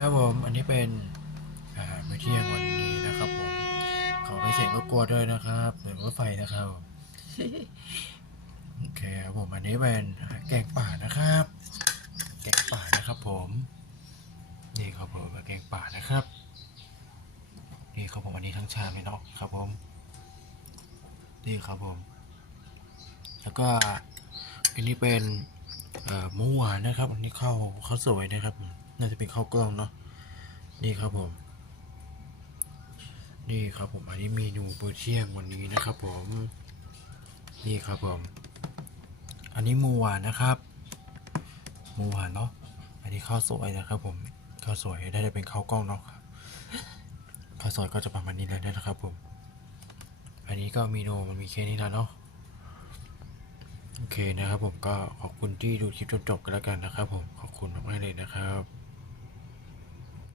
ครับผม อันนี้เป็นอาหารมื้อเที่ยงวันนี้นะครับผม ขอไม่เสียงรบกวนด้วยนะครับเสียงรถไฟนะครับ โอเคครับผม อันนี้เป็นแกงป่านะครับ แกงป่านะครับผม นี่ครับผมแกงป่านะครับ นี่ครับผม อันนี้ทั้งชามเลยเนาะครับผม นี่ครับผม แล้วก็อันนี้เป็นเอ่อหมูหวานนะครับ อันนี้ข้าวข้าวสวยนะครับ น่าจะเป็นข้าวกล้องเนาะนี่ครับผม นี่ครับผมอันนี้เมนูมื้อเที่ยงวันนี้นะครับผม นี่ครับผม อันนี้หมูหวานนะครับหมูหวานเนาะอันนี้ข้าวสวยนะครับ ผมข้าวสวยได้จะเป็นข้าวกล้องเนาะครับข้าวสวยก็จะประมาณนี้แล้วนะครับ ผม อันนี้ก็เมนูมันมีแค่นี้แล้วเนาะโอเคนะครับผมก็ขอบคุณที่ดูคลิปจนจบกันแล้วกันนะครับผมขอบคุณมากๆเลยนะครับ